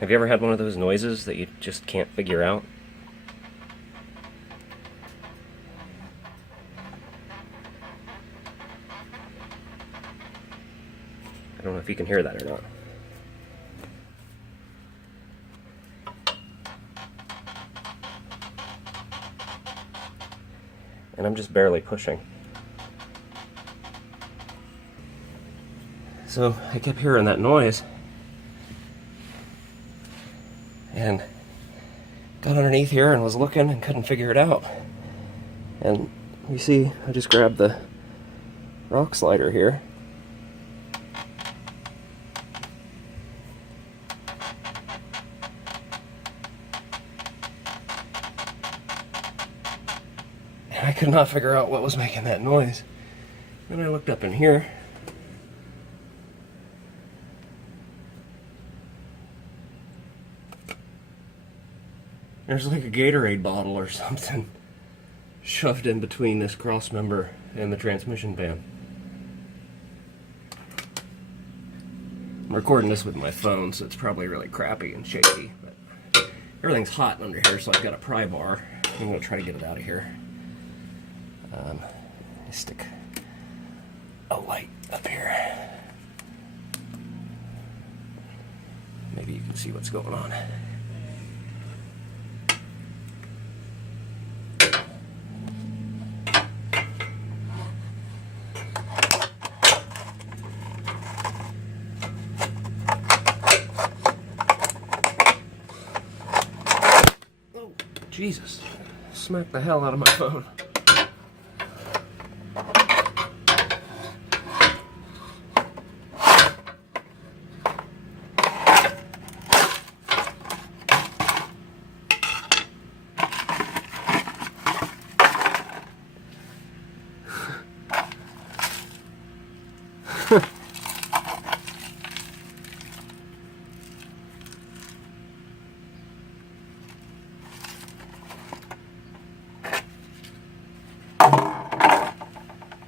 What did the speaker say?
Have you ever had one of those noises that you just can't figure out? I don't know if you can hear that or not. And I'm just barely pushing. So I kept hearing that noise and got underneath here and was looking and couldn't figure it out. And you see, I just grabbed the rock slider here. And I could not figure out what was making that noise. Then I looked up in here. There's like a Gatorade bottle or something shoved in between this cross member and the transmission pan. I'm recording this with my phone, so it's probably really crappy and shaky, but everything's hot under here, so I've got a pry bar. I'm going to try to get it out of here. Stick a light up here. Maybe you can see what's going on. Jesus, smacked the hell out of my phone.